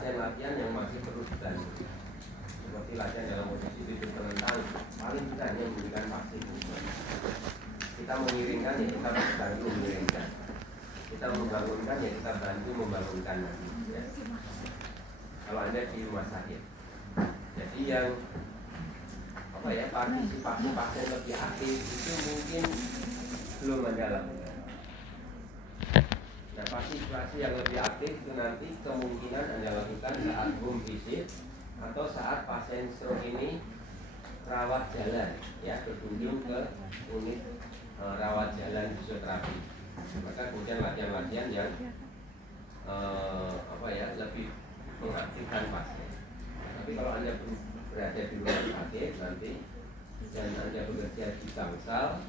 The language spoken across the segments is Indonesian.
latihan-latihan yang masih perlu dibantu, seperti latihan dalam posisi tidur terlentang, paling kita hanya memberikan pasif movement. Kita mengiringkan ya kita bantu mengiringkan, kita membangunkan ya kita bantu membangunkan lagi ya. Kalau Anda di rumah sakit, jadi yang partisipasi pasien lebih aktif itu mungkin belum Anda lakukan. Nah, partisipasi yang lebih aktif itu nanti kemungkinan Anda lakukan saat home visit atau saat pasien stroke ini rawat jalan, ya, berkunjung ke unit rawat jalan fisioterapi. Maka kemudian latihan-latihan yang lebih mengaktifkan pasien. Tapi kalau Anda berada di rumah sakit nanti dan Anda bekerja di bangsal,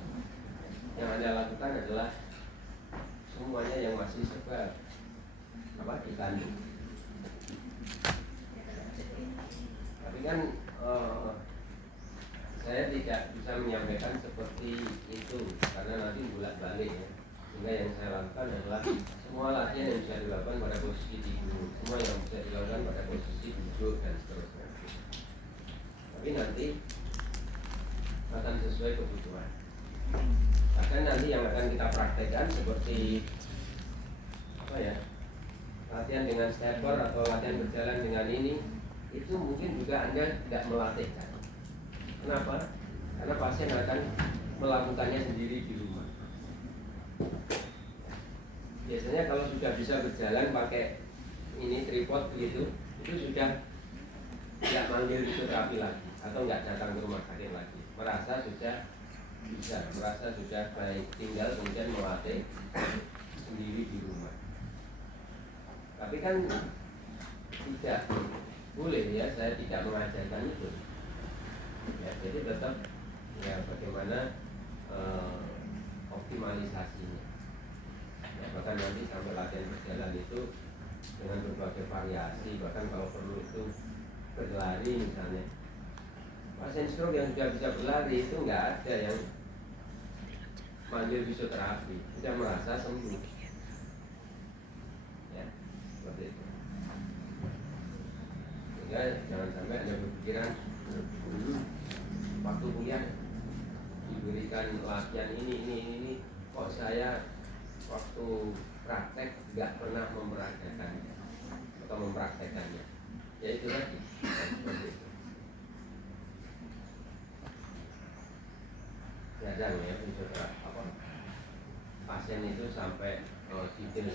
yang Anda lakukan adalah semuanya yang masih serba dikandung. Tapi kan saya tidak bisa menyampaikan seperti itu karena nanti bolak-balik ya. Sehingga yang saya lakukan adalah semua latihan yang bisa dilakukan pada posisi tidur, semua yang bisa dilakukan pada posisi duduk dan seterusnya. Tapi nanti akan sesuai kebutuhan. Bahkan nanti yang akan kita praktekkan seperti latihan dengan stepper atau latihan berjalan dengan ini, itu mungkin juga Anda tidak melatihkan. Kenapa? Karena pasien akan melakukannya sendiri di rumah. Biasanya kalau sudah bisa berjalan pakai ini tripod begitu, itu sudah tidak manggil fisioterapi lagi atau nggak datang ke rumah sakit lagi. Merasa sudah bisa, merasa sudah baik, tinggal kemudian melatih sendiri di rumah. Tapi kan tidak boleh ya, saya tidak mengajarkan itu. Ya, jadi tetap ya bagaimana optimalisasinya. Ya, bahkan nanti sampai latihan berjalan itu dengan berbagai variasi, bahkan kalau perlu itu berlari misalnya. Pasien stroke yang sudah bisa berlari itu nggak ada yang manggil fisioterapi, sudah merasa sembuh. Ya, seperti itu. Sehingga jangan sampai Anda berpikiran dulu waktu kuliah diberikan latihan ini, kok saya waktu praktek nggak pernah mempraktekannya atau mempraktekannya. Ya itu lagi, seperti itu. Jarang ya pasien itu sampai detail.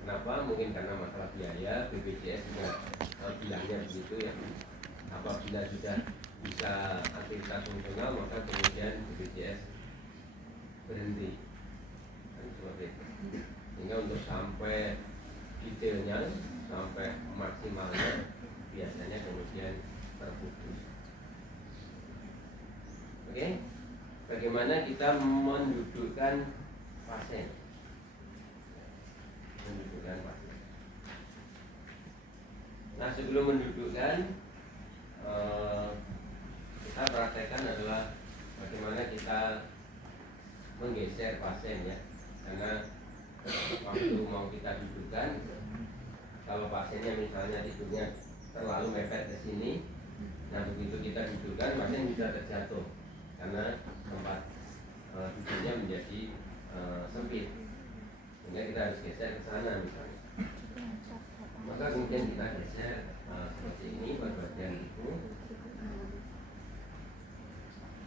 Kenapa? Mungkin karena masalah biaya. BPJS juga bilangnya begitu ya. Apabila sudah bisa aktivitas fungsional maka kemudian BPJS berhenti. Kan seperti itu. Sehingga untuk sampai detailnya, sampai maksimalnya biasanya kemudian terputus. Oke, bagaimana kita mendudukkan pasien? Mendudukkan pasien. Nah, sebelum mendudukkan, kita praktekkan adalah bagaimana kita menggeser pasien ya. Karena waktu mau kita dudukkan, kalau pasiennya misalnya tidurnya terlalu mepet ke sini, nah begitu kita dudukkan pasien bisa terjatuh karena tempat duduknya menjadi sempit, sehingga kita harus geser ke sana misalnya. Maka kemudian kita geser seperti ini pada bagian itu.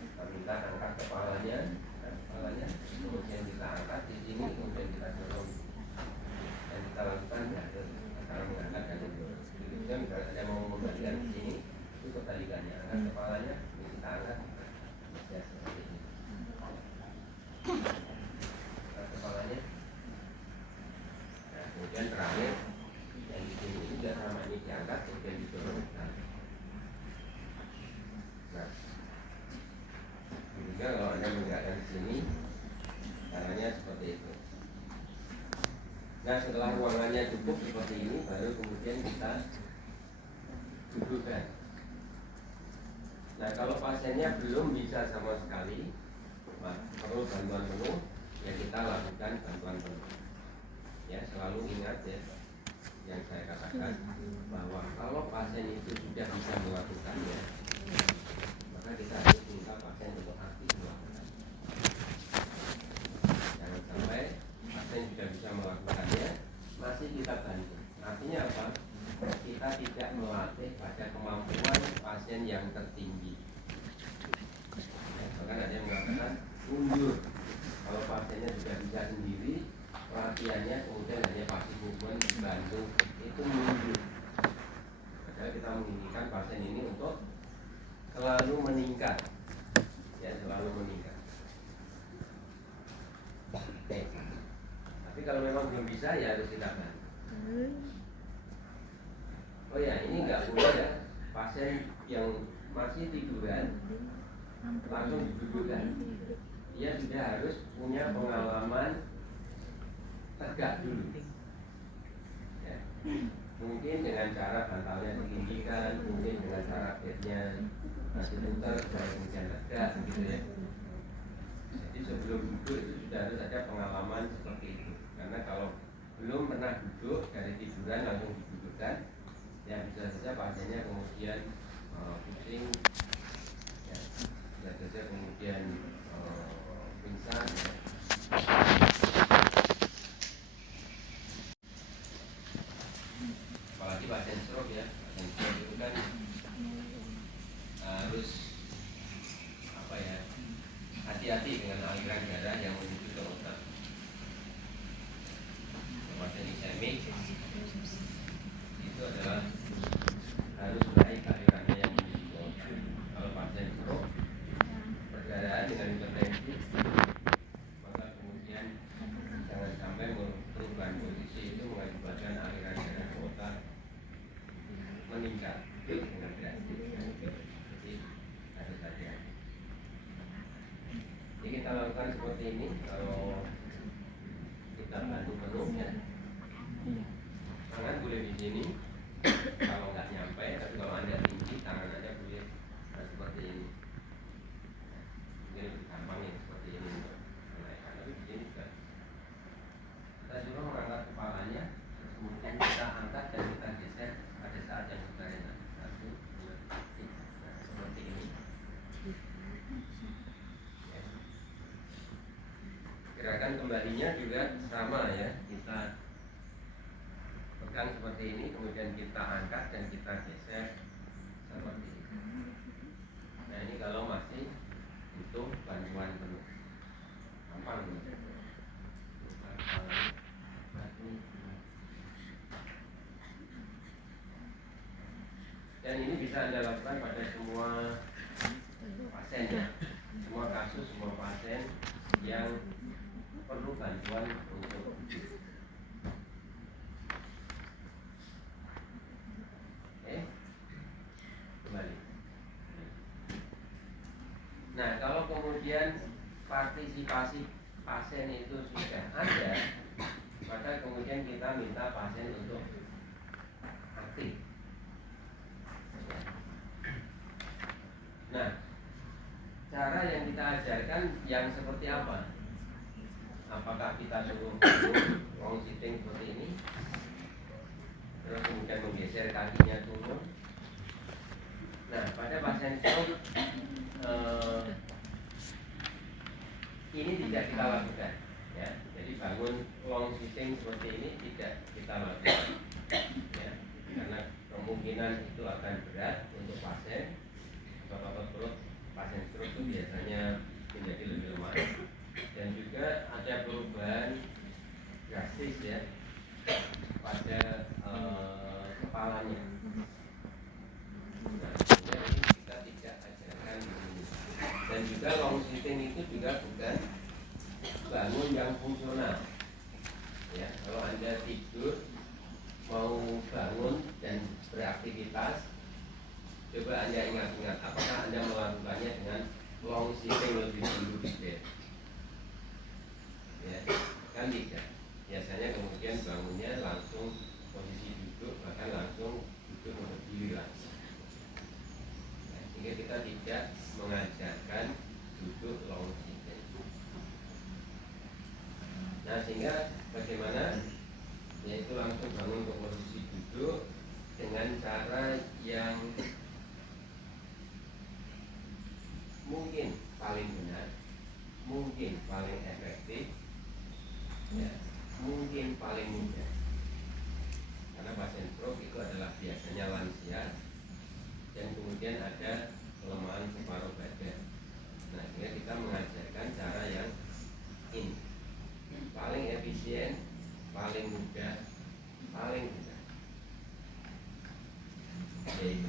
Kita minta angkat kepalanya, kemudian kita angkat di sini, kemudian kita dorong dan kita lakukan cara mengangkat dan mendorong. Jadi misalnya saya mau membalikan di sini, itu kebalikannya, angkat kepalanya, kita angkat. Ya, seperti ini. Kepalanya. Nah, kemudian terakhir yang di sini juga sama, ini diangkat kemudian didorong. Nah, juga kalau Anda menggerakkan di sini, caranya seperti itu. Nah, setelah ruangannya cukup seperti ini, baru kemudian kita dudukkan. Nah, kalau pasiennya belum bisa sama sekali, perlu bantuan penuh, ya kita lakukan bantuan penuh. Ya, selalu ingat ya yang saya katakan. mengatakan bahwa kalau pasien itu sudah bisa melakukannya, maka kita harus minta pasien untuk aktif melakukan. Jangan sampai pasien sudah bisa melakukannya masih kita bantu. Artinya apa? Kita tidak melatih pada kemampuan pasien yang tertinggi. Bahkan ada yang mengatakan mundur. Kalau pasiennya sudah bisa sendiri, latihannya kemudian hanya pasif movement dibantu, itu mundur. Padahal kita menginginkan pasien ini untuk selalu meningkat, ya, selalu meningkat. Oke. Tapi kalau memang belum bisa, ya harus kita bantu. Oh ya, ini nggak boleh ya pasien yang masih tiduran langsung didudukkan. Dia sudah harus punya pengalaman tegak dulu, ya. Mungkin dengan cara bantalnya ditinggikan, mungkin dengan cara bednya masih putar supaya kemudian tegak, gitu ya. Jadi sebelum duduk itu sudah harus ada pengalaman seperti itu. Karena kalau belum pernah duduk dari tiduran langsung didudukkan, ya bisa saja pasiennya kemudian pusing, ya, bisa saja kemudian pingsan, ya. Apalagi pasien stroke, ya. Pasien stroke itu kan harus apa ya, hati-hati dengan aliran darah yang menuju ke otak. Pasien ischemic itu adalah harus naik alirannya yang menuju ke otak. Kalau pasien stroke perdarahan dengan intervensi, maka kemudian jangan sampai perubahan posisi itu mengakibatkan aliran darah ke otak meningkat dengan drastis. Jadi harus hati-hati. Jadi kita lakukan seperti ini. Kalau kita bantu penuh, ya, tangan boleh di sini. Kalau nggak nyampe, tapi kalau Anda tinggi, tangan Anda boleh seperti ini. Ini lebih gampang ya, seperti ini untuk menaikkan. Tapi di sini juga kita suruh mengangkat kepalanya, terus kemudian kita angkat dan kita geser pada saat yang sudah enak. 1, 2, 3. Nah, seperti ini. Ya. Gerakan kembalinya juga sama, ya. Kita pegang seperti ini, kemudian kita angkat dan kita geser seperti ini. Nah, ini kalau masih butuh bantuan penuh, gampang. Dan ini bisa Anda lakukan pada semua pasien, ya. Semua kasus, semua pasien yang perlu bantuan untuk kembali. Nah, kalau kemudian partisipasi pasien itu sudah ada, maka kemudian kita minta pasien untuk aktif. Nah, cara yang kita ajarkan yang seperti apa? Apakah kita suruh long sitting seperti ini, terus kemudian menggeser kakinya turun? Nah, pada pasien stroke ini tidak kita lakukan, ya. Jadi bangun long sitting seperti ini tidak kita lakukan, ya, karena kemungkinan itu akan berat untuk pasien. Otot perut pasien stroke itu biasanya menjadi lebih lemah, dan juga ada perubahan drastis, ya, pada kepalanya. Nah, ini kita tidak ajarkan ini. Dan juga long sitting itu juga bukan bangun yang fungsional, ya. Kalau Anda tidur mau bangun dan beraktivitas, coba Anda ingat-ingat apakah Anda melakukannya dengan long sitting lebih dulu di bed, ya, kan tidak. Biasanya kemudian bangunnya langsung posisi duduk, bahkan langsung duduk berdiri langsung. Nah, sehingga kita tidak mengajarkan duduk long sitting. Nah, sehingga bagaimana? Yaitu langsung bangun ke posisi duduk,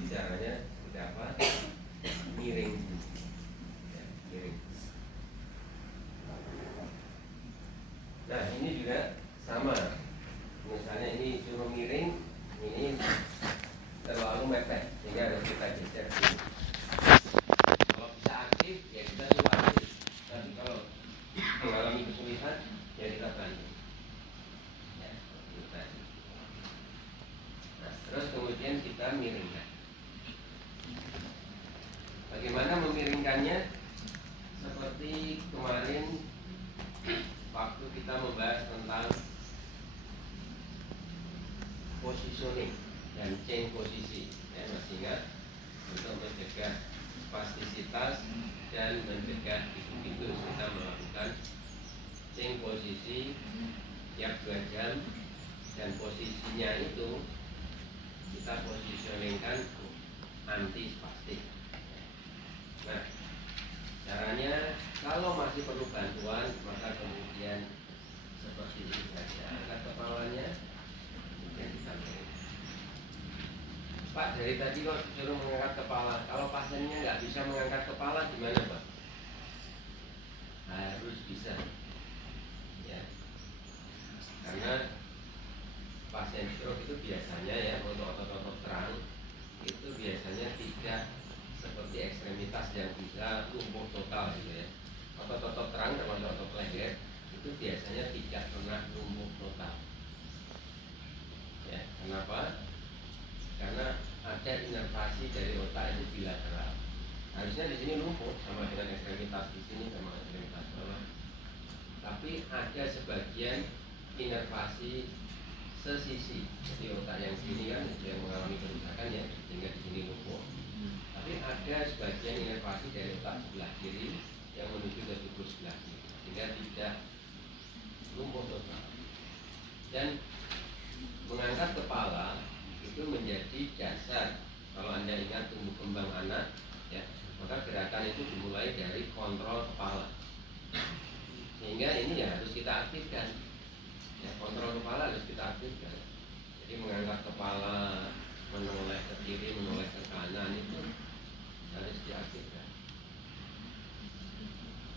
caranya seperti apa? Miring, ya, miring. Nah ini juga sama. Misalnya ini suruh miring, ini terlalu mepet, sehingga harus kita geser dulu. Kalau bisa aktif, ya kita suruh aktif. Tapi kalau mengalami kesulitan, ya kita bantu. Ya, seperti tadi. Nah, terus kemudian kita miringkan. Bagaimana memiringkannya? Seperti kemarin waktu kita membahas tentang positioning dan change posisi, ya, masih ingat? Untuk mencegah spastisitas dan mencegah itu kita melakukan change posisi tiap 2 jam, dan posisinya itu kita positioningkan anti spastik. Nah, caranya kalau masih perlu bantuan, maka kemudian seperti ini saja, angkat kepalanya, kemudian kita miring. Pak, dari tadi kok disuruh mengangkat kepala. Kalau pasiennya nggak bisa mengangkat kepala, gimana Pak? Harus bisa, ya. Karena pasien stroke itu biasanya, ya, untuk otot-otot terang itu biasanya tidak seperti ekstremitas yang bisa lumpuh total, gitu ya. Otot-otot terang termasuk otot leher itu biasanya tidak pernah lumpuh total. Ya, kenapa? Karena ada inervasi dari otak itu bilateral. Harusnya di sini lumpuh sama dengan ekstremitas di sini sama ekstremitas bawah. Tapi ada sebagian inervasi sesisi. Jadi otak yang sini kan yang mengalami kerusakan, ya, sehingga di sini lumpuh. Tapi ada sebagian inervasi dari otak sebelah kiri yang menuju ke tubuh sebelah kiri, sehingga tidak lumpuh total. Dan mengangkat kepala itu menjadi dasar. Kalau Anda ingat tumbuh kembang anak, ya, maka gerakan itu dimulai dari kontrol kepala. Sehingga ini ya harus kita aktifkan. Ya, kontrol kepala harus kita aktifkan. Jadi mengangkat kepala, menoleh ke kiri, menoleh ke kanan itu harus diaktifkan.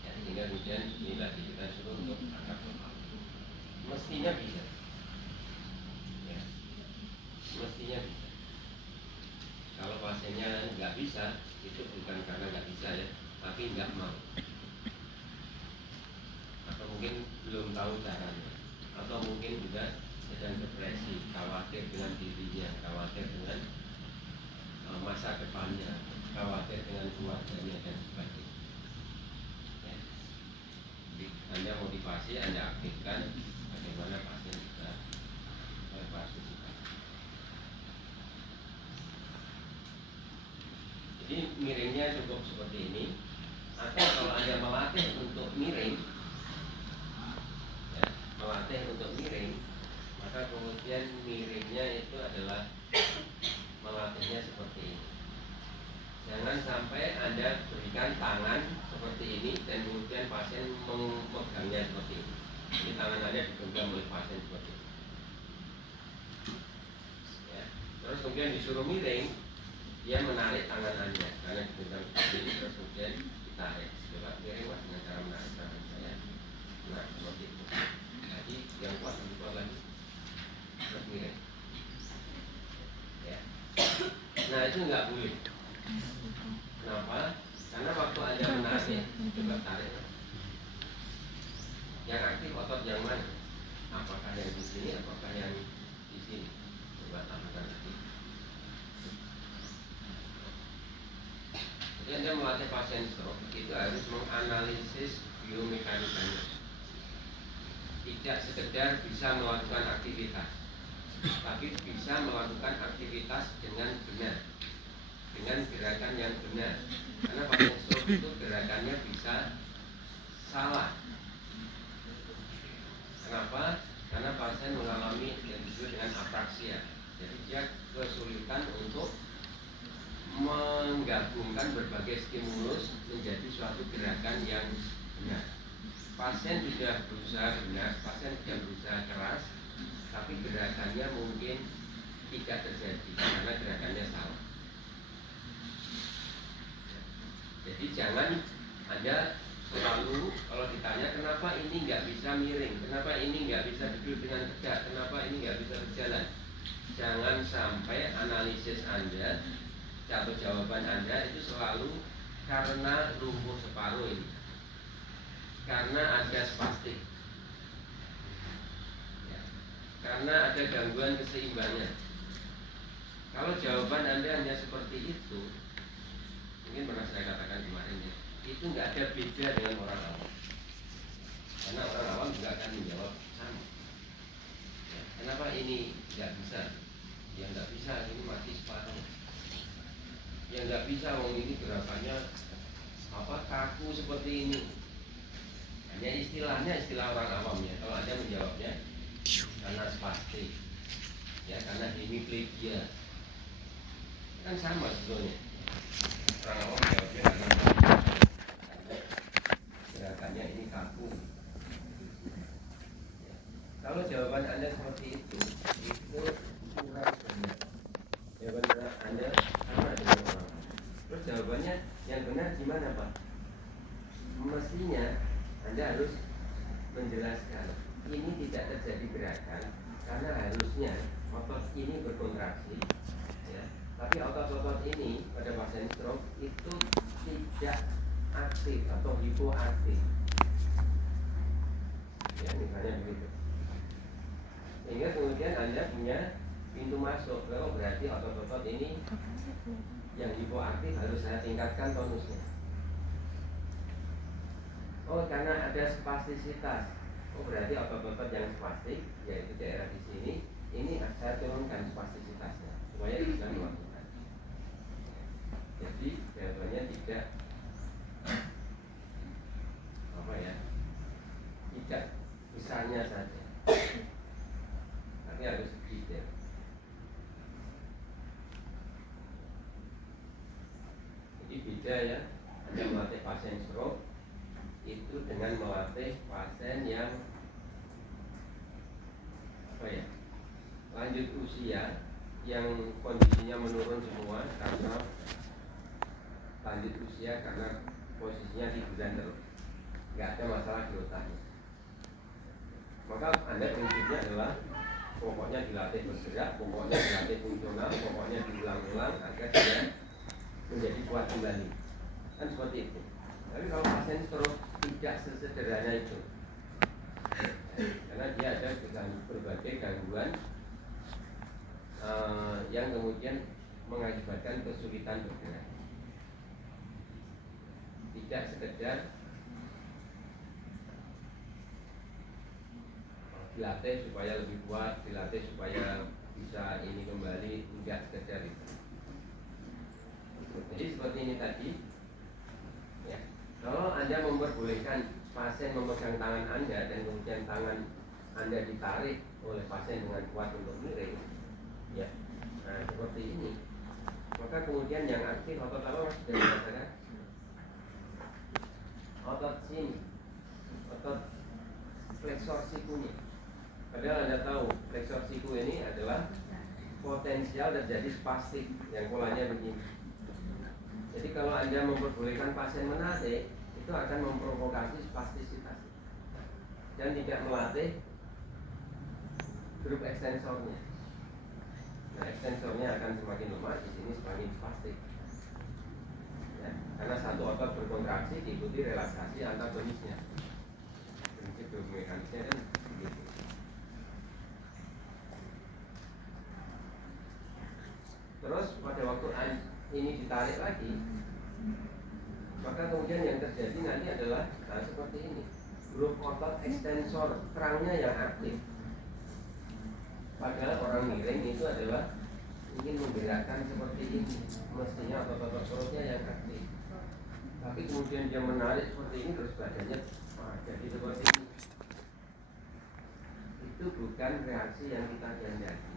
Ya, sehingga kemudian ini lagi kita suruh untuk angkat kepala. Mestinya bisa. Ya, mestinya bisa. Kalau pasiennya nggak bisa, itu bukan karena nggak bisa, ya, tapi nggak mau, atau mungkin belum tahu caranya, atau mungkin juga sedang depresi, khawatir dengan dirinya, khawatir dengan masa depannya, khawatir dengan keluarganya dan sebagainya. Ya. Jadi Anda motivasi, Anda aktifkan bagaimana pasien bisa berpartisipasi. Jadi miringnya cukup seperti ini. Atau kalau Anda melatih untuk miring, ya, melatih untuk miring, maka kemudian miringnya itu adalah melatihnya seperti ini. Jangan sampai Anda berikan tangan seperti ini dan kemudian pasien memegangnya seperti ini. Jadi tangan Anda digenggam oleh pasien seperti ini, ya. Terus kemudian disuruh miring, dia menarik tangan Anda karena digenggam seperti ini, terus kemudian ditarik. Coba miring Mas dengan cara menarik tangan saya. Nah, seperti itu. Jadi yang kuat lebih kuat lagi. Terus miring. Ya. Nah, itu nggak boleh. Kenapa? Karena waktu Anda menarik, coba tarik. Yang aktif otot yang mana? Apakah yang di sini, apakah yang di sini? Coba tambahkan lagi. Jadi Anda melatih pasien stroke itu harus menganalisis biomekanikanya. Tidak sekedar bisa melakukan aktivitas, tapi bisa melakukan aktivitas dengan benar, dengan gerakan yang benar. Karena pasien stroke itu gerakannya bisa salah. Kenapa? Karena pasien mengalami yang disebut dengan apraksia. Jadi dia kesulitan untuk menggabungkan berbagai stimulus menjadi suatu gerakan yang benar. Pasien sudah berusaha benar, pasien sudah berusaha keras, tapi gerakannya mungkin tidak terjadi karena gerakannya salah. Jadi jangan Anda selalu kalau ditanya kenapa ini nggak bisa miring, kenapa ini nggak bisa duduk dengan tegak, kenapa ini nggak bisa berjalan, jangan sampai analisis Anda atau jawaban Anda itu selalu karena lumpuh separuh ini, karena ada spastik, ya, karena ada gangguan keseimbangan. Kalau jawaban Anda hanya seperti itu, mungkin pernah saya katakan kemarin ya, itu nggak ada beda dengan orang awam. Karena orang awam juga akan menjawab sama. Ya, kenapa ini nggak bisa? Ya nggak bisa, ini mati separuh. Ya nggak bisa, wong ini gerakannya kaku seperti ini. Hanya istilahnya istilah orang awam ya. Kalau Anda menjawabnya karena spastik, ya karena hemiplegia, kan sama sebetulnya. Orang awam menjawabnya karena gerakannya ini kaku. Ya. Kalau jawaban Anda seperti itu kurang benar. Jawaban Anda sama dengan orang. Terus jawabannya yang benar gimana Pak? Mestinya Anda harus menjelaskan ini tidak terjadi gerakan karena harusnya otot ini berkontraksi, ya. Tapi otot-otot ini pada pasien stroke itu tidak aktif atau hipoaktif, ya misalnya begitu. Sehingga kemudian Anda punya pintu masuk, kalau berarti otot-otot ini yang hipoaktif harus saya tingkatkan tonusnya. Oh karena ada spastisitas, oh berarti otot-otot yang spastik, yaitu daerah di sini, ini saya turunkan spastisitasnya supaya bisa melakukan. Jadi jawabannya tidak tidak misalnya saja, tapi harus detail. Jadi beda ya, Anda melatih pasien stroke itu dengan melatih pasien yang lanjut usia, yang kondisinya menurun semua karena lanjut usia, karena posisinya tiduran terus, nggak ada masalah di otaknya. Maka Anda prinsipnya adalah pokoknya dilatih bergerak, pokoknya dilatih fungsional, pokoknya diulang-ulang agar dia menjadi kuat kembali. Kan seperti itu. Tapi kalau pasien stroke tidak sesederhana itu, karena dia ada berbagai gangguan yang kemudian mengakibatkan kesulitan bergerak. Tidak sekedar dilatih supaya lebih kuat, dilatih supaya bisa ini kembali, tidak sekedar itu. Jadi seperti ini tadi ya. Kalau Anda memperbolehkan pasien memegang tangan Anda dan kemudian tangan Anda ditarik oleh pasien dengan kuat untuk miring, ya, nah seperti ini, maka kemudian yang aktif otot apa Mas? Sudah dirasakan? Otot sini, otot flexor sikunya. Padahal Anda tahu flexor siku ini adalah potensial terjadi spastik yang polanya begini. Jadi kalau Anda memperbolehkan pasien menarik, itu akan memprovokasi spastisitas dan tidak melatih grup ekstensornya. Nah, ekstensornya akan semakin lemah, di sini semakin spastik. Ya, karena satu otot berkontraksi diikuti relaksasi antagonisnya. Prinsip biomekaniknya kan begitu. Terus pada waktu ini ditarik lagi, maka kemudian yang terjadi nanti adalah seperti ini. Grup otot ekstensor kerangnya yang aktif. Padahal orang miring itu adalah ingin menggerakkan seperti ini, mestinya otot-otot perutnya yang aktif. Tapi kemudian dia menarik seperti ini, terus badannya jadi seperti ini. Itu bukan reaksi yang kita kehendaki.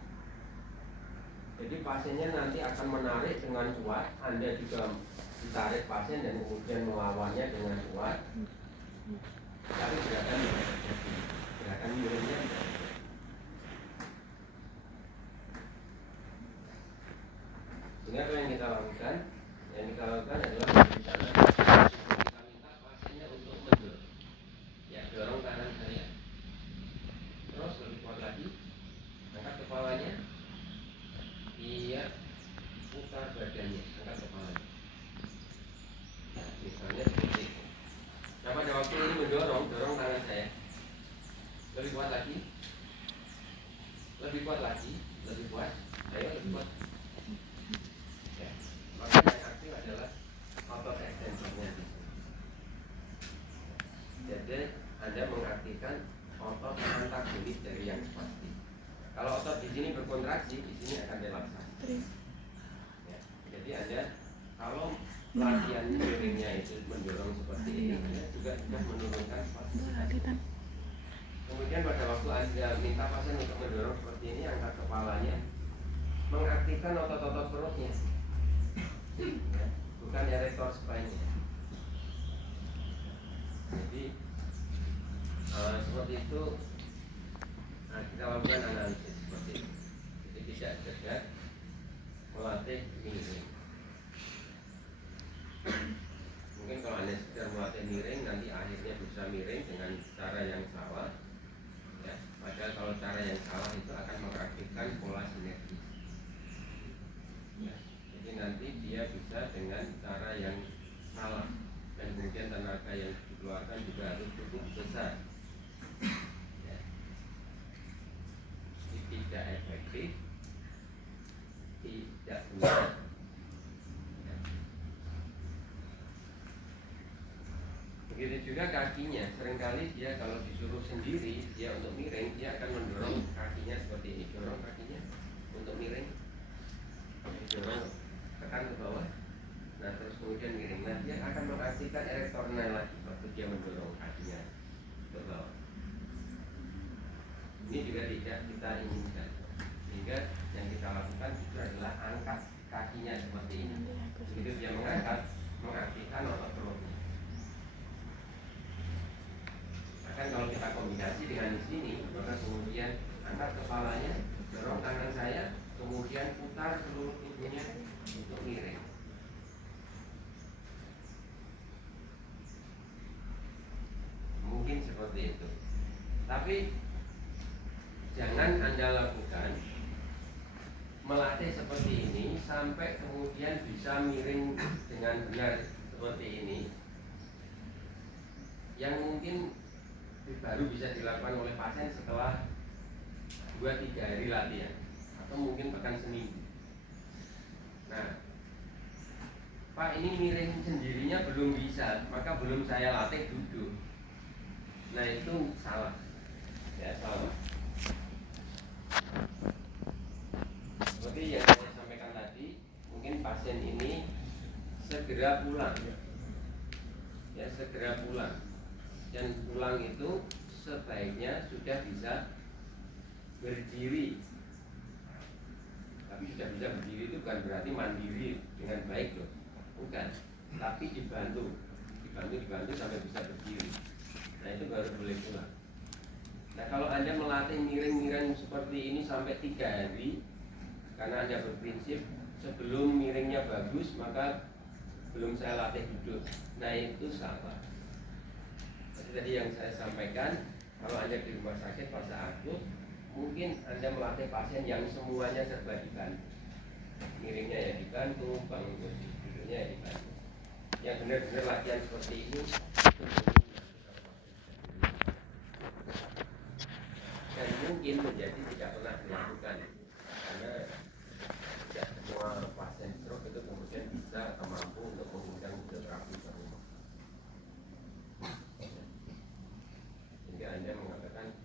Jadi pasiennya nanti akan menarik dengan kuat, Anda juga ditarik pasien dan kemudian melawannya dengan kuat. Tapi gerakan miringnya tidak. Sehingga apa yang kita lakukan? Yang kita lakukan adalah mendorong tangan saya lebih kuat lagi, lebih kuat lagi, lebih kuat, ayo lebih kuat. Ya. Maka yang aktif adalah otot ekstensornya. Jadi Anda mengaktifkan otot antagonis dari yang pasti. Kalau otot di sini berkontraksi, di sini akan relaksasi. Ya. Jadi Anda kalau latihan miringnya itu mendorong seperti ini, Anda juga sudah menurunkan spasisitas. Kemudian pada waktu Anda minta pasien untuk mendorong seperti ini, angkat kepalanya, mengaktifkan otot-otot perutnya, ya, bukan erector spine-nya. Jadi seperti itu. Nah, kita lakukan analisis seperti itu. Jadi tidak sekedar melatih miring. Mungkin kalau Anda sedang melatih miring, nanti akhirnya bisa miring dengan cara yang salah. Ya, padahal kalau cara yang salah itu akan mengaktifkan pola sinergis. Ya, jadi nanti dia bisa dengan cara yang salah, dan kemudian tenaga yang dikeluarkan juga harus cukup besar. Ya. Jadi tidak efektif, tidak benar. Begitu juga kakinya, seringkali dia kalau disuruh sendiri, dia untuk miring, dia akan mendorong kakinya seperti ini. Dorong kakinya untuk miring, dorong, tekan ke bawah. Nah terus kemudian miring. Nah dia akan mengaktifkan erektornya lagi waktu dia mendorong kakinya ke bawah. Ini juga tidak kita inginkan. Sehingga yang kita lakukan itu adalah angkat kakinya seperti ini. Begitu dia mengangkat, mengaktifkan otot perutnya. Kan kalau kita kombinasi dengan di sini, maka kemudian angkat kepalanya, dorong tangan saya, kemudian putar seluruh tubuhnya untuk miring. Mungkin seperti itu. Tapi jangan Anda lakukan melatih seperti ini sampai kemudian bisa miring dengan benar seperti ini, yang mungkin baru bisa dilakukan oleh pasien setelah 2-3 hari latihan atau mungkin bahkan seminggu. Nah, Pak ini miring sendirinya belum bisa, maka belum saya latih duduk. Nah itu salah. Ya salah. Seperti yang saya sampaikan tadi, mungkin pasien ini segera pulang. Ya segera pulang. Dan pulang itu sebaiknya sudah bisa berdiri. Tapi sudah bisa berdiri itu bukan berarti mandiri dengan baik loh, bukan. Tapi dibantu sampai bisa berdiri. Nah itu baru boleh pulang. Nah kalau Anda melatih miring-miring seperti ini sampai 3 hari, karena Anda berprinsip sebelum miringnya bagus maka belum saya latih duduk. Nah itu salah. Tadi yang saya sampaikan, kalau Anda di rumah sakit fase akut, mungkin Anda melatih pasien yang semuanya serba dibantu. Miringnya ya dibantu, bangun posisi duduknya ya dibantu. Yang benar-benar latihan seperti ini, dan mungkin menjadi tidak pernah dilakukan, karena tidak semua pasien stroke itu kemudian bisa atau mampu untuk menggunakan fisioterapi ke rumah. Anda mengatakan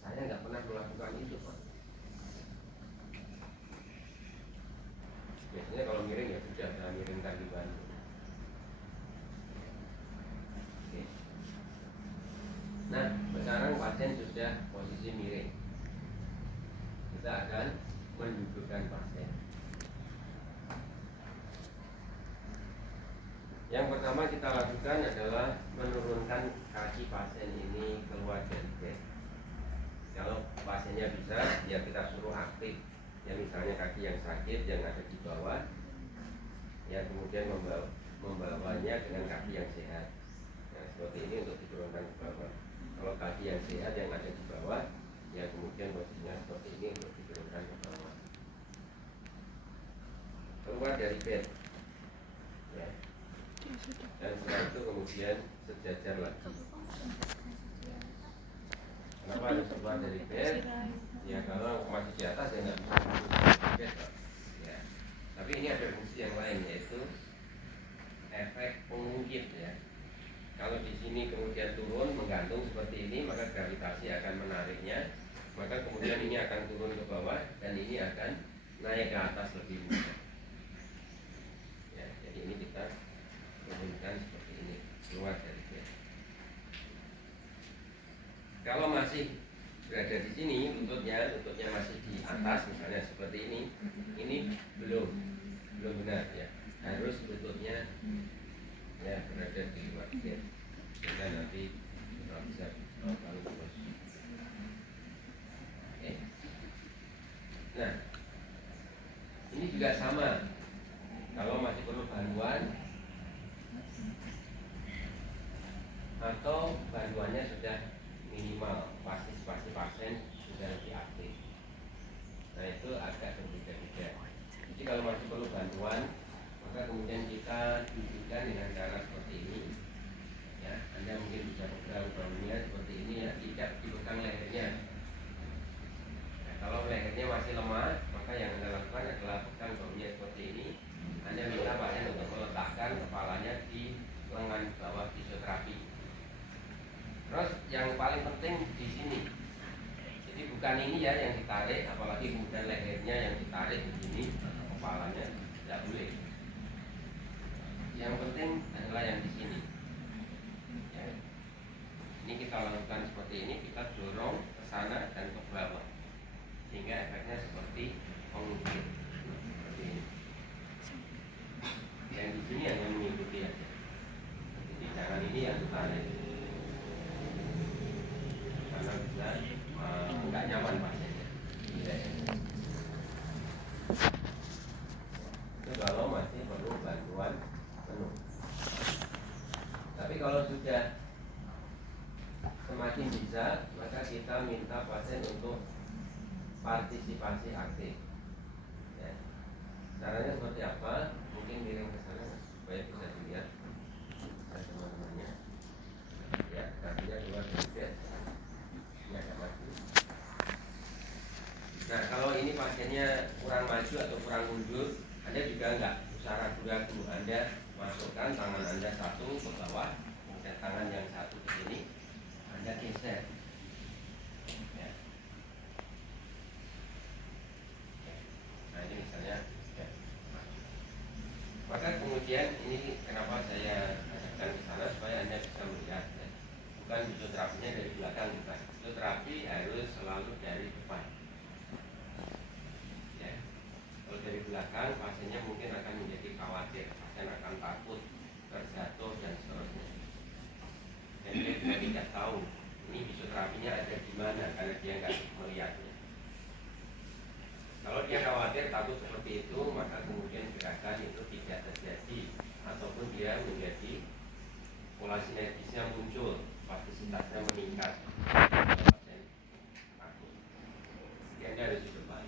saya nggak pernah melakukan itu Pak. Biasanya kalau miring ya sudah saya miringkan di bantu. Oke. Nah sekarang pasien sudah posisi miring, kita akan mendudukkan pasien. Yang pertama kita lakukan adalah menurunkan kaki pasien ini keluar dari bed. Kalau pasiennya bisa, ya kita suruh aktif. Ya misalnya kaki yang sakit yang ada di bawah, ya kemudian membawanya dengan kaki yang sehat. Nah seperti ini untuk diturunkan ke bawah. Kalau kaki yang sehat yang ada di bawah, ya kemudian posisinya seperti ini untuk diturunkan ke bawah. Keluar dari bed. Ya. Dan setelah itu kemudian sejajar lagi. Kenapa harus keluar dari bed? Ya kalau masih di atas ya nggak bisa keluar dari bed. Ya. Tapi ini ada fungsi yang lain, yaitu efek pengungkit ya. Kalau di sini kemudian turun menggantung seperti ini, maka gravitasi akan menariknya, maka kemudian ini akan turun ke bawah dan ini akan naik ke atas lebih mudah. Ya, jadi ini kita turunkan seperti ini, keluar dari bed. Kalau masih berada di sini, lututnya masih di atas, misalnya seperti ini belum benar ya. Harus lututnya ya berada di luar bed. Sehingga nanti bisa kalau terus. Oke. Nah, ini juga sama. Kalau masih perlu bantuan atau bantuannya sudah minimal, partisipasi pasien sudah lebih aktif. Nah itu agak berbeda-beda. Jadi kalau masih perlu bantuan, maka kemudian kita dudukkan dengan cara seperti ini. Ya, Anda mungkin bisa pegang bahunya seperti ini ya, tidak dipegang lehernya. Nah, kalau lehernya masih lemah, maka yang Anda lakukan adalah pegang bahunya seperti ini. Anda minta pasien untuk meletakkan kepalanya di lengan bawah fisioterapi. Terus yang paling penting di sini. Jadi bukan ini ya yang ditarik, apalagi kemudian lehernya yang ditarik begini, kepalanya tidak boleh. Yang penting adalah yang di sini. Ya. Ini kita lakukan seperti ini, kita dorong ke sana dan ke bawah, sehingga efeknya seperti pengungkit. Seperti ini. Yang di sini hanya mengikuti aja. Jadi jangan ini yang ditarik, karena bisa nggak nyaman pasiennya. Itu kalau masih perlu bantuan penuh. Tapi kalau sudah semakin bisa, maka kita minta pasien untuk partisipasi aktif. Ya. Caranya seperti apa? Mungkin miring ke sana supaya bisa dilihat teman-temannya. Ya, kakinya keluar dari bed. Ini agak maju. Nah, kalau ini pasiennya kurang maju atau kurang mundur, Anda juga enggak usah ragu-ragu. Anda masukkan tangan Anda satu ke bawah, kemudian tangan yang satu ke sini, Anda geser. Ya. Nah, ini misalnya ya, maka kemudian ini kenapa saya ajakkan ke sana supaya Anda bisa melihat ya. Bukan fisioterapinya dari belakang, bukan. Fisioterapi harus selalu dari depan. Ya. Kalau dari belakang, pasiennya mungkin akan menjadi khawatir, pasien akan takut, terjatuh dan seterusnya. Dan dia juga tidak tahu ini fisioterapinya ada di mana karena dia nggak melihatnya. Kalau dia khawatir, takut seperti itu, maka kemudian gerakan itu tidak terjadi, ataupun dia menjadi pola sinergisnya muncul, partisitasnya meningkat. Pasien takut. Jadi Anda harus di depan.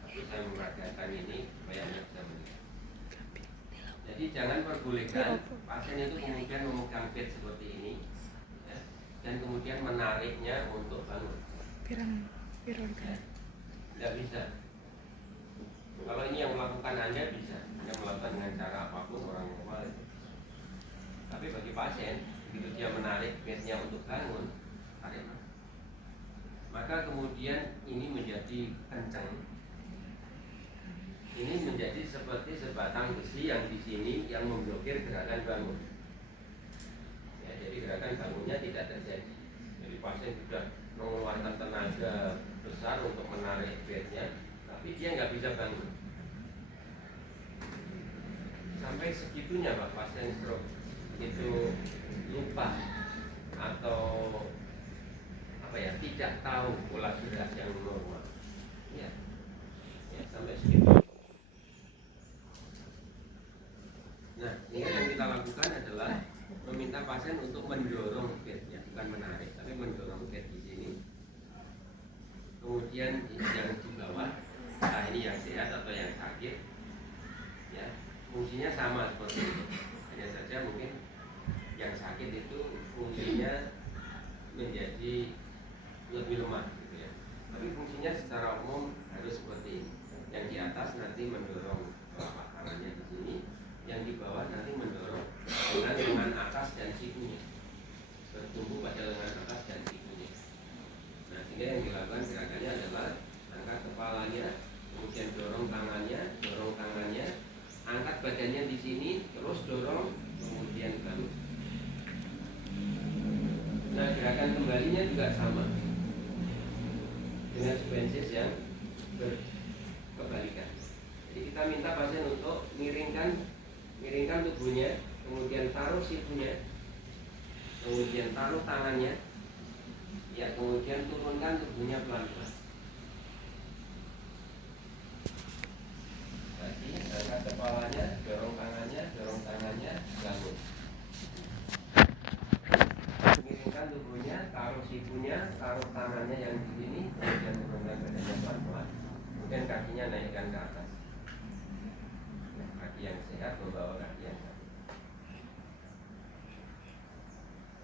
Tapi saya memperhatikan ini supaya Anda bisa melihat. Jadi jangan perbolehkan pasien itu kemudian memegang bed seperti ini ya, dan kemudian menariknya untuk bangun. Ya. Tidak bisa. Kalau ini yang melakukan Anda bisa, Anda melakukan dengan cara apapun orang normal itu. Tapi bagi pasien, begitu dia menarik bednya untuk bangun, tarik, maka kemudian ini menjadi kencang. Ini menjadi seperti sebatang besi yang di sini yang memblokir gerakan bangun. Ya, jadi gerakan bangunnya tidak terjadi. Jadi pasien sudah mengeluarkan tenaga besar untuk menarik bednya, tapi dia nggak bisa bangun. Sampai segitunya Pak pasien stroke itu lupa atau apa ya, tidak tahu pola gerak yang normal. Ya, ya sampai segitu. Nah, ini yang kita lakukan adalah meminta pasien untuk mendorong bednya, bukan menarik, tapi mendorong bed di sini. Kemudian ini yang di bawah, nah ini yang sehat atau yang sakit, ya fungsinya sama seperti itu. Hanya saja mungkin secara umum harus seperti ini. Yang di atas nanti mendorong telapak tangannya di sini, yang di bawah nanti mendorong dengan lengan atas dan sikunya, bertumbuh pada lengan atas dan sikunya. Nah, sehingga yang dilakukan gerakannya adalah angkat kepalanya, kemudian dorong tangannya, angkat badannya di sini, terus dorong, kemudian balik. Nah, gerakan kembalinya juga sama dengan sequences yang berkebalikan. Jadi kita minta pasien untuk miringkan tubuhnya, kemudian taruh sikunya, kemudian taruh tangannya, ya, kemudian turunkan tubuhnya pelan-pelan. Tadi angkat kepalanya, dorong tangannya, bangun. Miringkan tubuhnya, taruh sikunya, taruh tangannya yang di sini, kemudian turunkan badannya pelan-pelan. Kemudian kakinya naikkan ke atas. Nah, kaki yang sehat membawa kaki yang sakit.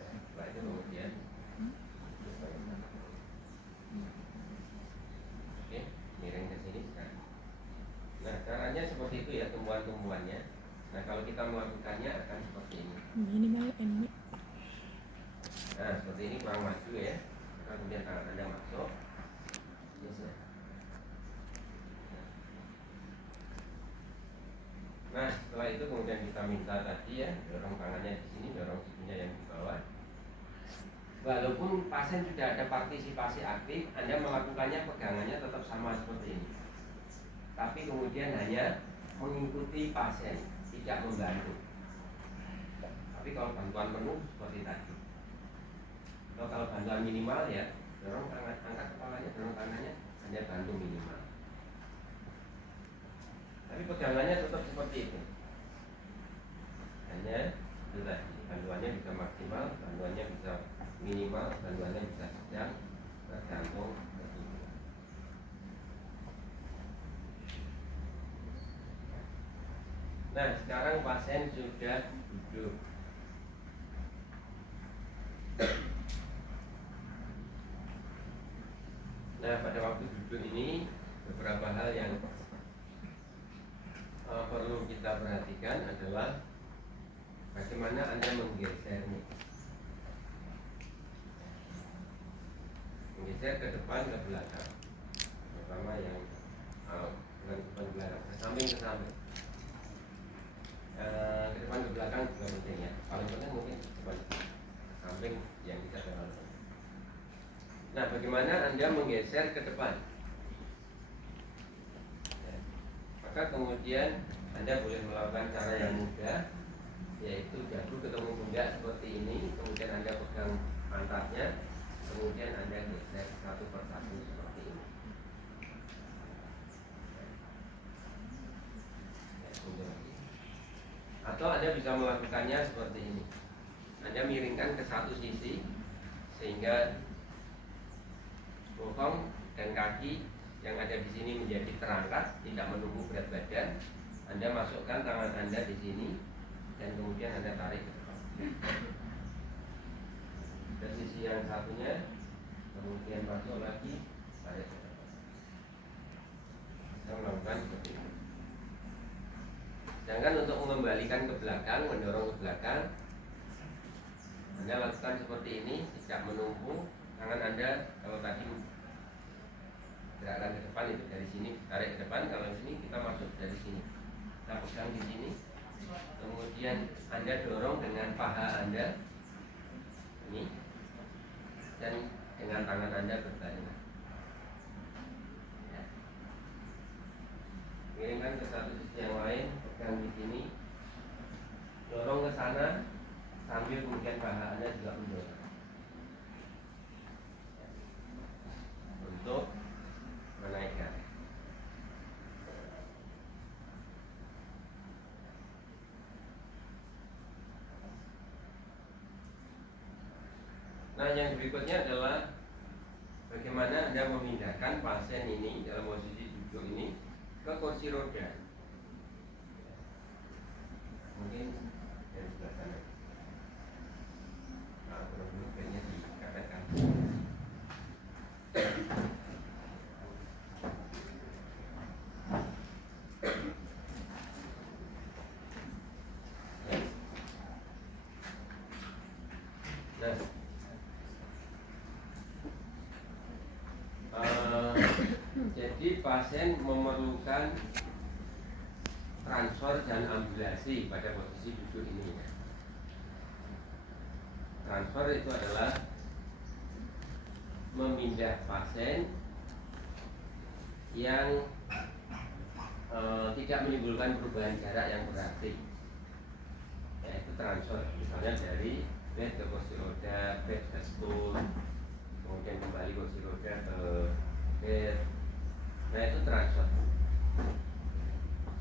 Setelah itu kemudian oke, miring ke sini sekarang. Nah, caranya seperti itu ya, tumbuhan-tumbuhannya. Nah, kalau kita melakukannya akan seperti ini. Minimal NM. Nah, seperti ini kurang maju ya. Kemudian tangan Anda masuk. Yes, ya. Nah, setelah itu kemudian kita minta tadi ya, dorong tangannya di sini, dorong sikunya yang di bawah. Walaupun pasien sudah ada partisipasi aktif, Anda melakukannya pegangannya tetap sama seperti ini. Tapi kemudian hanya mengikuti pasien, tidak membantu. Tapi kalau bantuan penuh seperti tadi. Atau kalau bantuan minimal ya, dorong tangan, angkat kepalanya, dorong tangannya, Anda bantu minimal. Tapi pegangannya tetap seperti itu. Hanya itu tadi, bantuannya bisa maksimal, bantuannya bisa minimal, bantuannya bisa sedang, tergantung kebutuhan. Nah, sekarang pasien sudah duduk. Nah, pada waktu duduk ini beberapa hal yang perlu kita perhatikan adalah bagaimana Anda menggesernya. Menggeser ke depan, ke belakang. Terutama yang bukan ke depan, ke belakang, ke samping, ke samping. Ke depan, ke belakang juga penting ya. Paling penting mungkin ke depan, ke samping yang tidak terlalu penting. Nah, bagaimana Anda menggeser ke depan? Maka kemudian Anda boleh melakukan cara yang mudah, yaitu jatuh ketemu pundak seperti ini, kemudian Anda pegang pantatnya, kemudian Anda geser satu persatu seperti ini. Atau Anda bisa melakukannya seperti ini. Anda miringkan ke satu sisi sehingga bokong dan kaki yang ada di sini menjadi terangkat, tidak menunggu berat badan. Anda masukkan tangan Anda di sini dan kemudian Anda tarik ke depan. Ke sisi yang satunya, kemudian masuk lagi, tarik ke depan. Saya melakukan seperti ini. Sedangkan untuk mengembalikan ke belakang, mendorong ke belakang, Anda lakukan seperti ini, tidak menunggu. Tangan Anda kalau tadi gerakan ke depan itu dari sini tarik ke depan, kalau sini kita masuk dari sini, kita pegang di sini, kemudian Anda dorong dengan paha Anda ini dan dengan tangan Anda berbarengan. Ya. Miringkan ke satu sisi yang lain, pegang di sini, dorong ke sana sambil kemudian paha Anda juga mendorong. Ya. Untuk menaikkan. Nah, yang berikutnya adalah bagaimana Anda memindahkan pasien ini dalam posisi duduk ini ke kursi roda. Mungkin dari sebelah sana. Nah, kurang kayaknya dikatakan. Jadi pasien memerlukan transfer dan ambulasi pada posisi duduk ini. Transfer itu adalah memindah pasien yang tidak menimbulkan perubahan jarak yang berarti, yaitu transfer, misalnya dari bed ke kursi roda, bed ke stool, kemudian kembali kursi roda ke bed. Nah, itu transfer.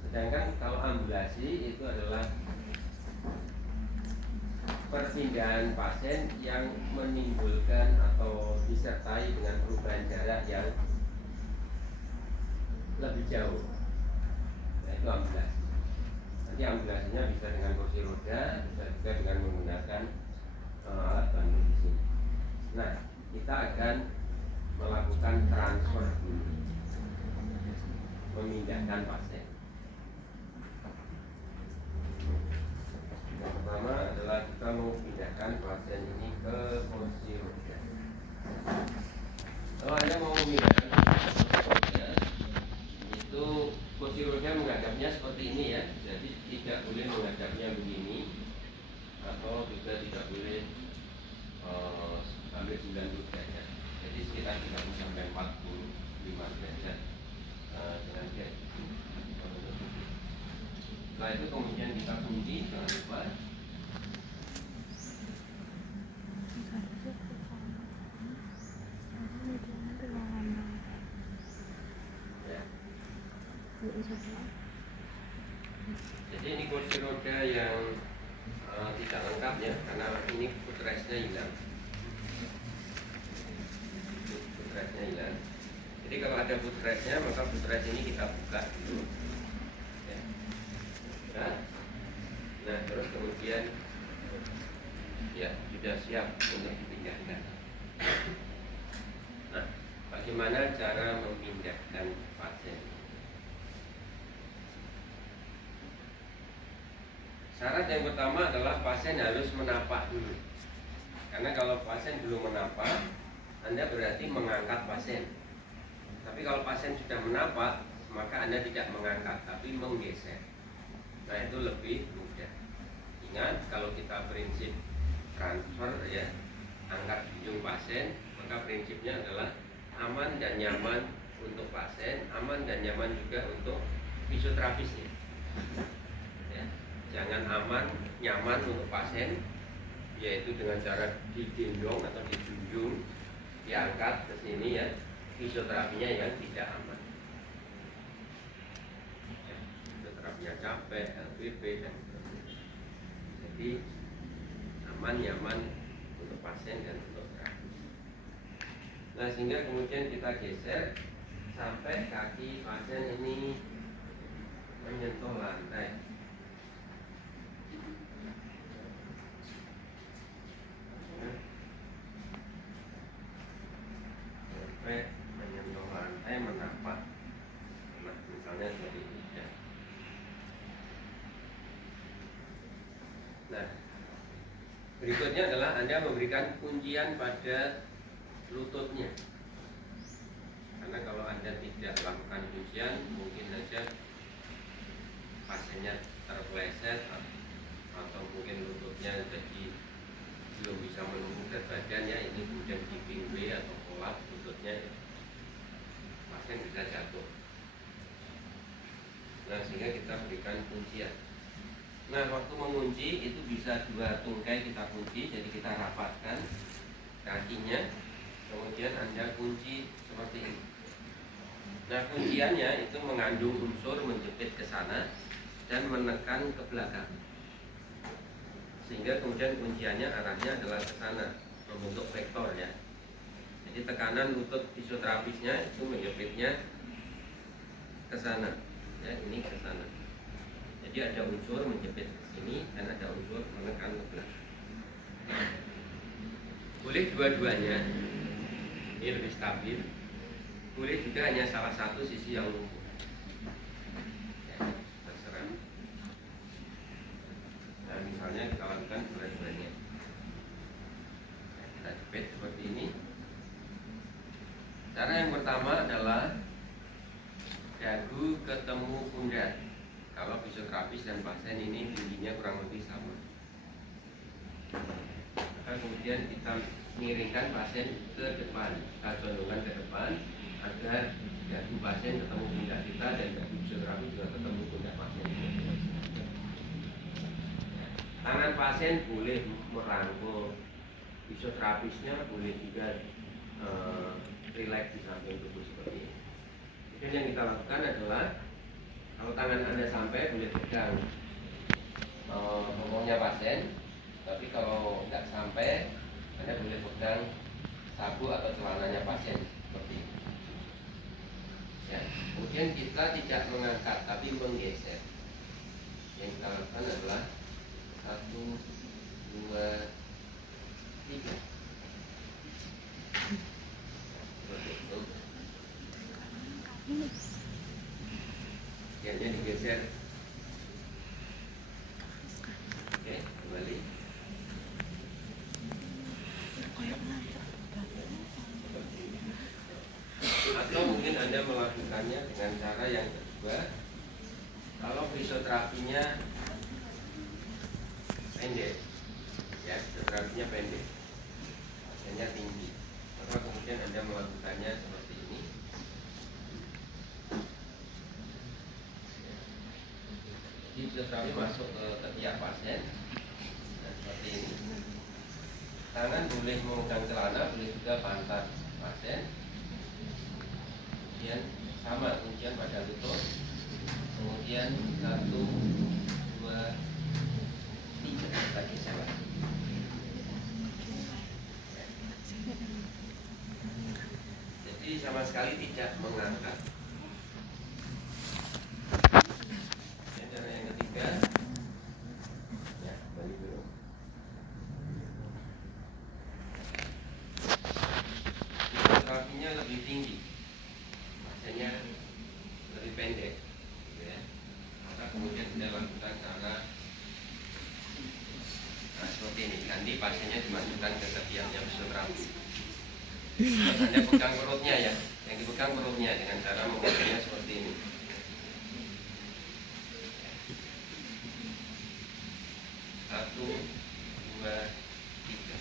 Sedangkan kalau ambulasi itu adalah perpindahan pasien yang menimbulkan atau disertai dengan perubahan jarak yang lebih jauh. Nah, itu ambulasi. Nanti ambulasinya bisa dengan kursi roda, bisa juga dengan menggunakan alat bantu di sini. Nah, kita akan melakukan transfer dulu, memindahkan pasien. Yang pertama adalah kita memindahkan pasien ini ke kursi roda. Kalau Anda mau memindahkan kursi roda, itu kursi roda menghadapnya seperti ini ya. Jadi tidak boleh menghadapnya begini, atau juga tidak boleh ambil 90 derajat. Jadi sekitar 30 sampai 45 derajat dengan dia. Setelah itu kemudian kita kunci, jangan lupa. Ya. Jadi ini kursi roda yang tidak lengkap ya, karena ini footrestnya hilang. Footrestnya hilang. Jadi kalau ada footrestnya, maka footrest ini kita buka dulu. Ya. Nah, terus kemudian ya sudah siap untuk dipindahkan. Nah, bagaimana cara memindahkan pasien? Syarat yang pertama adalah pasien harus menapak dulu. Karena kalau pasien belum menapak, Anda berarti mengangkat pasien. Tapi kalau pasien sudah menapak, maka Anda tidak mengangkat, tapi menggeser. Nah, itu lebih mudah. Ingat, kalau kita prinsip transfer ya, angkat junjung pasien, maka prinsipnya adalah aman dan nyaman untuk pasien, aman dan nyaman juga untuk fisioterapisnya. Ya. Jangan aman, nyaman untuk pasien, yaitu dengan cara digendong atau dijunjung, diangkat ke sini ya, fisioterapinya yang tidak aman. Ya, fisioterapinya capek, LPP dan sebagainya. Jadi aman, nyaman untuk pasien dan untuk terapis. Nah, sehingga kemudian kita geser sampai kaki pasien ini menyentuh lantai. Menyentuh lantai, menapak. Nah, misalnya seperti ini ya. Nah, berikutnya adalah Anda memberikan kuncian pada lututnya. Karena kalau Anda tidak lakukan kuncian, mungkin saja pasiennya terpleset atau mungkin lututnya jadi belum bisa menunggu berat badan ya, ini kemudian giving way atau kolap lututnya, pasien bisa jatuh. Nah, sehingga kita berikan kuncian. Nah, waktu mengunci itu bisa dua tungkai kita kunci, jadi kita rapatkan kakinya, kemudian Anda kunci seperti ini. Nah, kunciannya itu mengandung unsur menjepit ke sana dan menekan ke belakang, sehingga kemudian kunciannya arahnya adalah ke sana, membentuk vektor ya. Jadi tekanan lutut fisioterapisnya itu menjepitnya ke sana, ya, ini ke sana. Jadi ada unsur menjepit ke sini dan ada unsur menekan ke belakang. Boleh dua-duanya, ini lebih stabil. Boleh juga hanya salah satu sisi yang lumpuh. Ya, terserah. Nah, misalnya kita lakukan dua-duanya. Nah, kita jepit seperti ini. Cara yang pertama adalah memalingkan pasien ke depan, condongan ke depan agar dagu pasien ketemu pundak kita dan dagu fisioterapi juga ketemu pundak pasien. Tangan pasien boleh merangkul, fisioterapisnya boleh juga relax di samping tubuh seperti ini. Kemudian yang kita lakukan adalah kalau tangan Anda sampai boleh pegang bokongnya pasien, tapi kalau nggak sampai Anda boleh pegang sabu atau celananya pasien seperti ini. Ya. Kemudian kita tidak mengangkat tapi menggeser. Yang kita lakukan adalah 1, 2, 3. Seperti itu. Akhirnya digeser. Oke, kembali. Atau mungkin Anda melakukannya dengan cara yang kedua. Kalau fisioterapinya pendek, ya fisioterapinya pendek, pasiennya tinggi, maka kemudian Anda melakukannya seperti ini. Jadi fisioterapi masuk ke ketiak pasien, dan seperti ini. Tangan boleh memegang celana, boleh juga pantat pasien. Kemudian sama kuncian pada lutut. Kemudian 1, 2, 3 lagi sama. Jadi sama sekali tidak mengangkat. Dan cara yang ketiga, ya kembali dulu. Fisioterapinya lebih tinggi, pasiennya lebih pendek, gitu ya. Maka kemudian kita lakukan cara seperti ini. Nanti pasiennya dimasukkan ke ketiaknya fisioterapi. Terus Anda pegang perutnya ya, yang dipegang perutnya dengan cara memegangnya seperti ini. Satu, dua, tiga.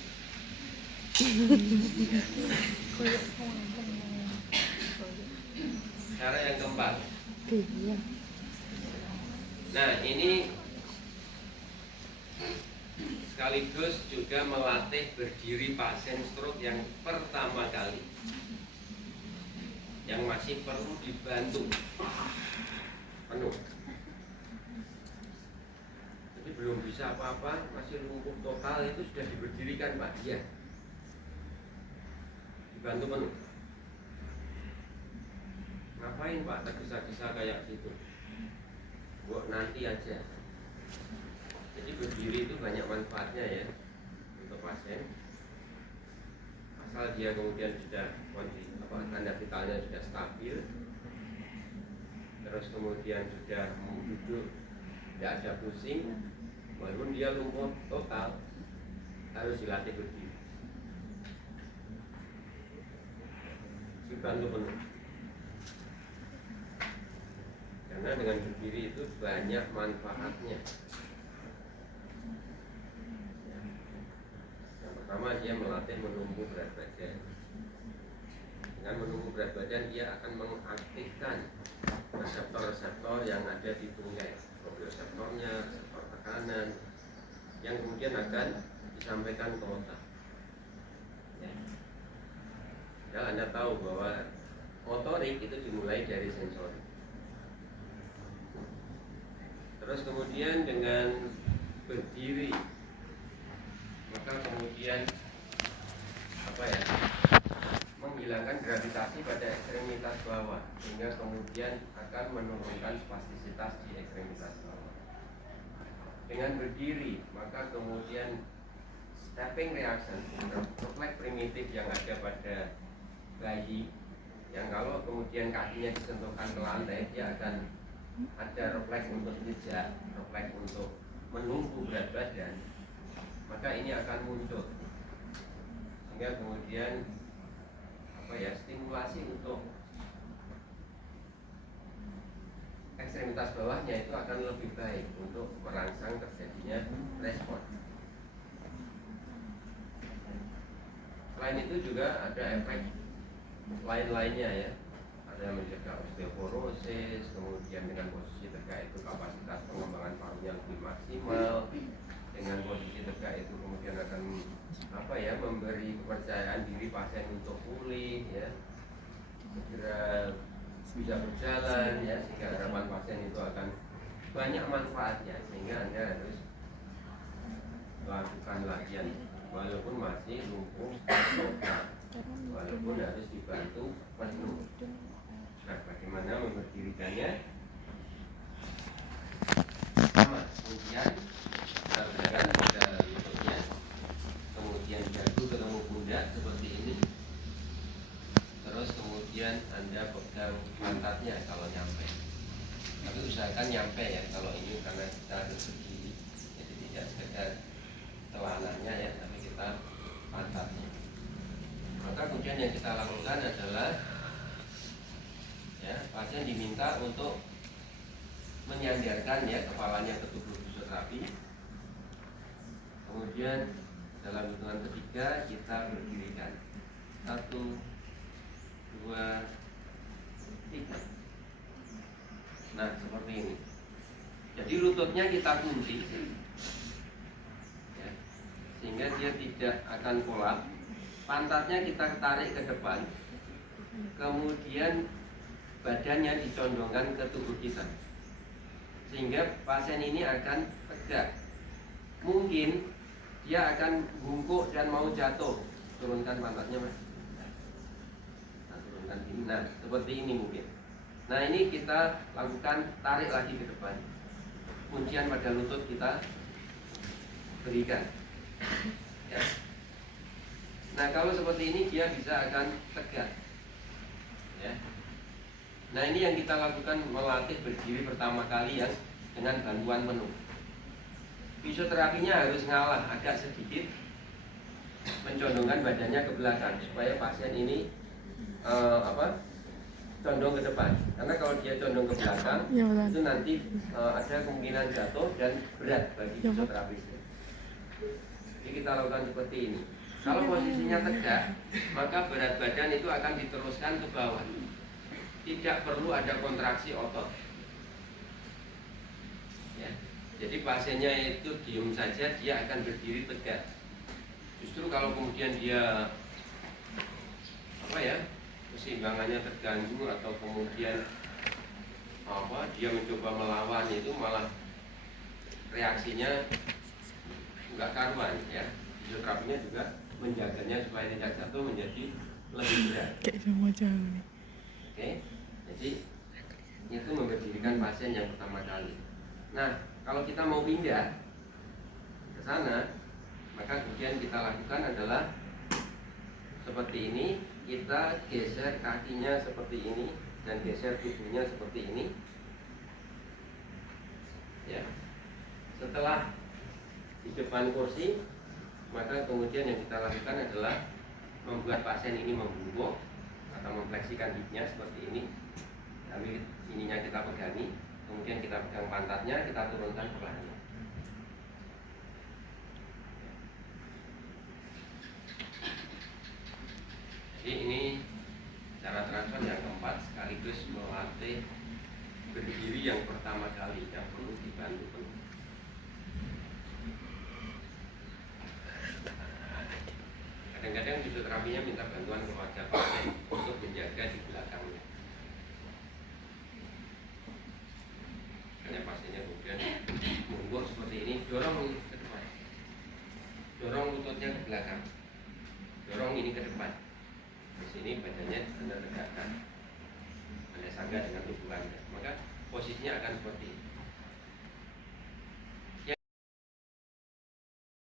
Cara yang keempat. Nah, ini sekaligus juga melatih berdiri pasien stroke yang pertama kali, yang masih perlu dibantu penuh. Jadi belum bisa apa-apa, masih lumpuh total, itu sudah diberdirikan Pak, iya, dibantu penuh. Ngapain Pak tergesa-gesa kayak gitu? Buat nanti aja. Jadi berdiri itu banyak manfaatnya ya untuk pasien. Asal dia kemudian sudah tanda vitalnya sudah stabil, terus kemudian sudah duduk, tidak ada pusing, walaupun dia lumpuh total, harus dilatih berdiri. Dibantu penuh. Karena dengan berdiri itu banyak manfaatnya. Pertama, dia melatih menumbuh berat badan. Dengan menumbuh berat badan, dia akan mengaktifkan reseptor-reseptor yang ada di tungkai, proprioseptornya, reseptor tekanan, yang kemudian akan disampaikan ke otak. Ya. Dan Anda tahu bahwa motorik itu dimulai dari sensorik. Terus kemudian dengan berdiri, maka kemudian menghilangkan gravitasi pada ekstremitas bawah, sehingga kemudian akan menurunkan spastisitas di ekstremitas bawah. Dengan berdiri, maka kemudian stepping reaction, refleks primitif yang ada pada bayi, yang kalau kemudian kakinya disentuhkan ke lantai, dia akan ada refleks untuk jejak, refleks untuk menumbuh berat badan, maka ini akan muncul, sehingga kemudian stimulasi untuk ekstremitas bawahnya itu akan lebih baik untuk merangsang terjadinya respon. Selain itu juga ada efek lain-lainnya ya. Ada mencegah osteoporosis, kemudian dengan posisi tegak itu kapasitas pengembangan parunya lebih maksimal. Dengan posisi tegak itu kemudian akan memberi kepercayaan diri pasien untuk pulih ya, segera bisa berjalan ya, sehingga harapan pasien itu akan banyak manfaatnya, sehingga Anda harus lakukan latihan walaupun masih lumpuh total, walaupun harus dibantu penuh. Nah, bagaimana memberdirikannya? Sama, kemudian kita letakkan pada lututnya, kemudian dagu ketemu pundak seperti ini. Terus kemudian Anda pegang pantatnya kalau nyampe. Tapi usahakan nyampe ya, kalau ini karena kita harus berdiri, jadi tidak sekedar celananya ya, tapi kita pantatnya. Maka kemudian yang kita lakukan adalah ya, pasien diminta untuk menyandarkan ya kepalanya ke tubuh fisioterapi. Kemudian dalam hitungan ketiga kita berdirikan. 1, 2, 3. Nah, seperti ini. Jadi lututnya kita kunci ya, sehingga dia tidak akan kolap. Pantatnya kita tarik ke depan, kemudian badannya dicondongkan ke tubuh kita, sehingga pasien ini akan tegak. Mungkin dia akan bungkuk dan mau jatuh. Turunkan pantatnya, Mas. Nah, turunkan ini. Nah, seperti ini mungkin. Nah, ini kita lakukan, tarik lagi ke depan. Kuncian pada lutut kita berikan ya. Nah, kalau seperti ini dia bisa akan tegak ya. Nah, ini yang kita lakukan, melatih berdiri pertama kali yang dengan bantuan penuh. Fisioterapinya harus ngalah agak sedikit, mencondongkan badannya ke belakang supaya pasien ini condong ke depan. Karena kalau dia condong ke belakang itu nanti ada kemungkinan jatuh dan berat bagi fisioterapis. Jadi kita lakukan seperti ini. Kalau posisinya tegak, maka berat badan itu akan diteruskan ke bawah. Tidak perlu ada kontraksi otot ya. Jadi pasiennya itu diem saja, dia akan berdiri tegak. Justru kalau kemudian dia keseimbangannya terganggu atau kemudian dia mencoba melawan, itu malah reaksinya enggak karuan ya. Fisioterapinya juga menjaganya supaya tidak jatuh menjadi lebih berat. Oke, jadi itu memberdirikan pasien yang pertama kali. Nah, kalau kita mau pindah ke sana, maka kemudian kita lakukan adalah seperti ini. Kita geser kakinya seperti ini dan geser tubuhnya seperti ini ya. Setelah di depan kursi, maka kemudian yang kita lakukan adalah membuat pasien ini membungkuk atau mempleksikan hipnya seperti ini. Ambil ininya kita pegangi, kemudian kita pegang pantatnya, kita turunkan kepalanya. Jadi ini cara transfer yang keempat, sekaligus melatih berdiri yang pertama kali yang perlu dibantu penuh. Kadang-kadang fisioterapinya minta bantuan kepada pasien untuk menjaga di belakangnya. Karena pasiennya kemudian mundur seperti ini, dorong ke depan, dorong lututnya ke belakang, dorong ini ke depan. Di sini badannya Anda tegakkan, Anda sanggah dengan tubuh Anda, maka posisinya akan seperti ini.